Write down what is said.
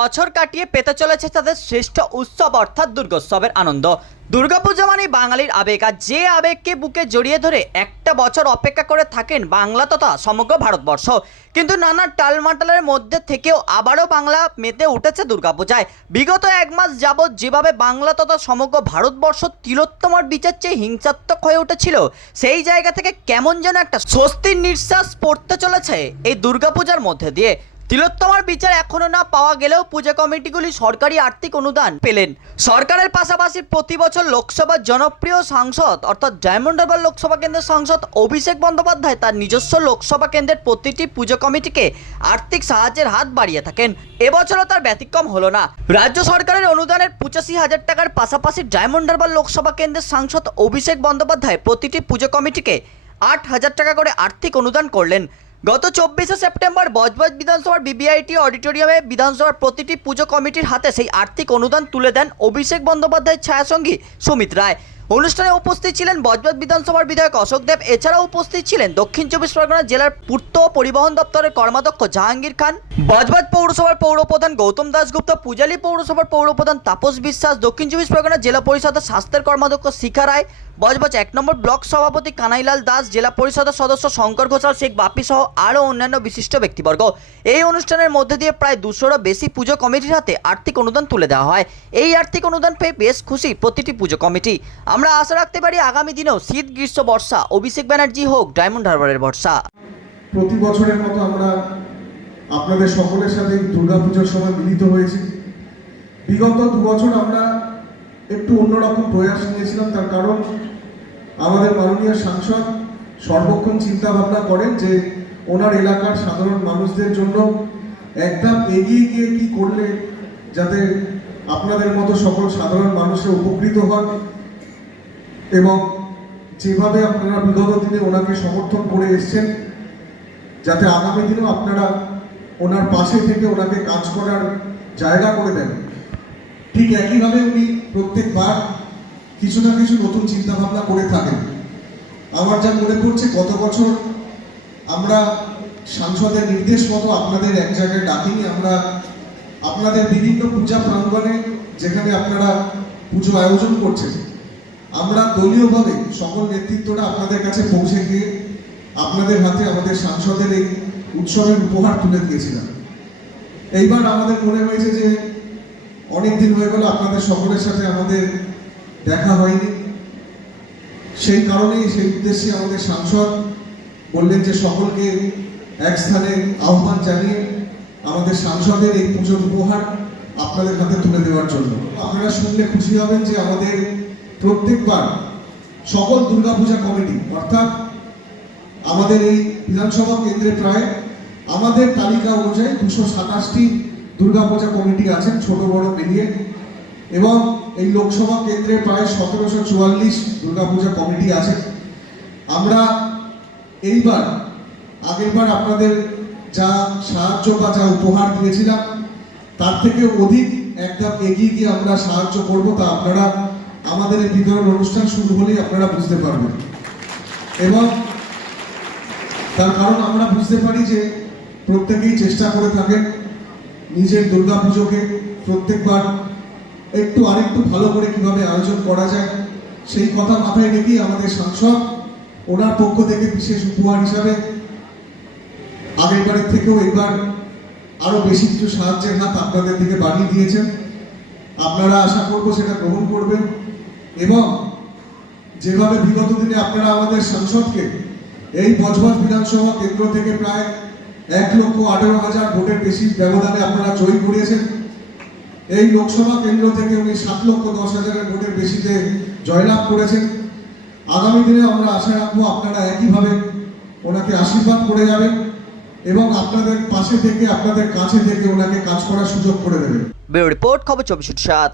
বছর কাটিয়ে পেতে চলেছে তাদের শ্রেষ্ঠ উৎসব, অর্থাৎ দুর্গোৎসবের আনন্দ। দুর্গাপূজা মানে বাঙালির আবেগ, আর যে আবেগকে বুকে জড়িয়ে ধরে একটা বছর অপেক্ষা করে থাকেন বাংলা তথা সমগ্র ভারতবর্ষ। কিন্তু নানা টালমাটালের মধ্যে থেকেও আবারও বাংলা মেতে উঠেছে দুর্গাপূজায়। বিগত এক মাস যাবৎ যেভাবে বাংলা তথা সমগ্র ভারতবর্ষ তিলোত্তমার বিচার চেয়ে হিংসাত্মক হয়ে উঠেছিল, সেই জায়গা থেকে কেমন যেন একটা স্বস্তির নিঃশ্বাস পড়তে চলেছে এই দুর্গাপূজার মধ্যে দিয়ে। তিলোত্তমার বিচার এখনও না পাওয়া গেলেও পূজা কমিটিগুলি সরকারি আর্থিক অনুদান পেলেন। সরকারের পাশাপাশি প্রতি বছর লোকসভার জনপ্রিয় সাংসদ, অর্থাৎ ডায়মন্ড লোকসভা কেন্দ্রের সাংসদ অভিষেক বন্দ্যোপাধ্যায় তার নিজস্ব লোকসভা কেন্দ্রের প্রতিটি পুজো কমিটিকে আর্থিক সাহায্যের হাত বাড়িয়ে থাকেন। এবছরও তার ব্যতিক্রম হলো না। রাজ্য সরকারের অনুদানের পঁচাশি হাজার টাকার পাশাপাশি ডায়মন্ড লোকসভা কেন্দ্রের সাংসদ অভিষেক বন্দ্যোপাধ্যায় প্রতিটি পুজো কমিটিকে আট হাজার টাকা করে আর্থিক অনুদান করলেন। গত চব্বিশে সেপ্টেম্বর বজবজ বিধানসভার বিবিআইটি অডিটোরিয়ামে বিধানসভার প্রতিটি পুজো কমিটির হাতে সেই আর্থিক অনুদান তুলে দেন অভিষেক বন্দ্যোপাধ্যায়ের ছায়াসঙ্গী সুমিত রায়। অনুষ্ঠানে উপস্থিত ছিলেন বজবজ বিধানসভার বিধায়ক অশোক দেব। এছাড়াও উপস্থিত ছিলেন দক্ষিণ চব্বিশ পরগনা জেলার পূর্ত পরিবহন দপ্তরের কর্মাধ্যক্ষ জাহাঙ্গীর খান, বজবজ পৌরসভার পৌরপ্রধান গৌতম দাসগুপ্ত, পূজালী পৌরসভার পৌরপ্রধান তাপস বিশ্বাস, দক্ষিণ চব্বিশ পরগনা জেলা পরিষদের স্বাস্থ্যের কর্মাধ্যক্ষ শিখা রায়, বজবজ এক নম্বর ব্লক সভাপতি কানাইলাল দাস, জেলা পরিষদের সদস্য শঙ্কর ঘোষাল শেখ বাপি সহ আরও অন্যান্য বিশিষ্ট ব্যক্তিবর্গ। এই অনুষ্ঠানের মধ্যে দিয়ে প্রায় দুশোরও বেশি পুজো কমিটির হাতে আর্থিক অনুদান তুলে দেওয়া হয়। এই আর্থিক অনুদান পেয়ে বেশ খুশি প্রতিটি পুজো কমিটি। আমরা আশা রাখতে পারি আগামী দিনেও শীত, গ্রীষ্ম, বর্ষা, অভিষেক ব্যানার্জি হোক, ডায়মন্ড হারবারের বর্ষা প্রতি বছরের মতো আমরা আপনাদের সকলের সাথে দুর্গাপুজোর সময় মিলিত হয়েছি। বিগত দু বছর আমরা একটু অন্যরকম প্রয়াস নিয়েছিলাম, তার কারণ আমাদের মাননীয় সাংসদ সর্বক্ষণ চিন্তা ভাবনা করেন যে ওনার এলাকার সাধারণ মানুষদের জন্য একদম এগিয়ে গিয়ে কি করলে যাতে আপনাদের মতো সকল সাধারণ মানুষের উপকৃত হন। এবং যেভাবে আপনারা বিগত দিনে ওনাকে সমর্থন করে এসছেন, যাতে আগামী দিনেও আপনারা ওনার পাশে থেকে ওনাকে কাজ করার জায়গা করে দেন। ঠিক একইভাবে উনি প্রত্যেকবার কিছু না কিছু নতুন চিন্তা ভাবনা করে থাকেন। আমার যা মনে পড়ছে, গত বছর আমরা সাংসদের নির্দেশ মতো আপনাদের এক জায়গায় ডাকিনি। আমরা আপনাদের বিভিন্ন পূজা প্রাঙ্গণে যেখানে আপনারা পুজো আয়োজন করছেন। আমরা দলীয়ভাবে সকল নেতৃত্বরা আপনাদের কাছে পৌঁছে গিয়ে আপনাদের হাতে আমাদের সাংসদের এই উৎসবের উপহার তুলে দিয়েছিলাম। এইবার আমাদের মনে হয়েছে যে অনেক দিন হয়ে গেল, আপনাদের সকলের সাথে আমাদের দেখা হয়নি। সেই কারণেই, সেই উদ্দেশ্যে আমাদের সাংসদ বললেন যে সকলকে এক স্থানে আহ্বান জানিয়ে আমাদের সাংসদের এই পুজোর উপহার আপনাদের হাতে তুলে দেওয়ার জন্য। আপনারা শুনলে খুশি হবেন যে আমাদের প্রত্যেকবার সকল দুর্গাপূজা কমিটি, অর্থাৎ আমাদের এই বিধানসভা কেন্দ্রে প্রায় আমাদের তালিকা অনুযায়ী দুশো সাতাশটি দুর্গাপূজা কমিটি আছেন, ছোট, বড় মিলিয়ে এবং এই লোকসভা কেন্দ্রে প্রায় সতেরোশো চুয়াল্লিশ দুর্গাপূজা কমিটি আছে। আমরা এইবার, আগেরবার আপনাদের যা সাহায্য বা যা উপহার দিয়েছিলাম, তার থেকে অধিক একদম এগিয়ে গিয়ে আমরা সাহায্য করব তা আপনারা আমাদের এই বিতরণ অনুষ্ঠান শুরু হলেই আপনারা বুঝতে পারবেন। এবং তার কারণ আমরা বুঝতে পারি যে প্রত্যেকেই চেষ্টা করে থাকেন নিজের দুর্গাপুজোকে প্রত্যেকবার একটু আরেকটু ভালো করে কীভাবে আয়োজন করা যায়, সেই কথা মাথায় রেখেই আমাদের সাংসদ, ওনার পক্ষ থেকে বিশেষ উপহার হিসাবে আগের বারের থেকেও এবার আরও বেশি কিছু সাহায্যের হাত আপনাদের দিকে বাড়িয়ে দিয়েছেন। আপনারা আশা করব সেটা গ্রহণ করবেন। এবং যেভাবে বিগত দিনে আপনারা আমাদের সাংসদকে এই বজবজ বিধানসভা কেন্দ্র থেকে প্রায় এক লক্ষ আঠেরো হাজার ভোটের বেশি ব্যবধানে আপনারা জয়ী করিয়েছেন। এই লোকসভা কেন্দ্র থেকে উনি সাত লক্ষ দশ হাজারের ভোটের বেশিতে জয়লাভ করেছেন। আগামী দিনে আমরা আশা রাখব আপনারা একইভাবে ওনাকে আশীর্বাদ করে যাবেন এবং আপনাদের পাশে থেকে, আপনাদের কাছে থেকে ওনাকে কাজ করার সুযোগ করে দেবেন। রিপোর্ট, খবর চব্বিশ সাত।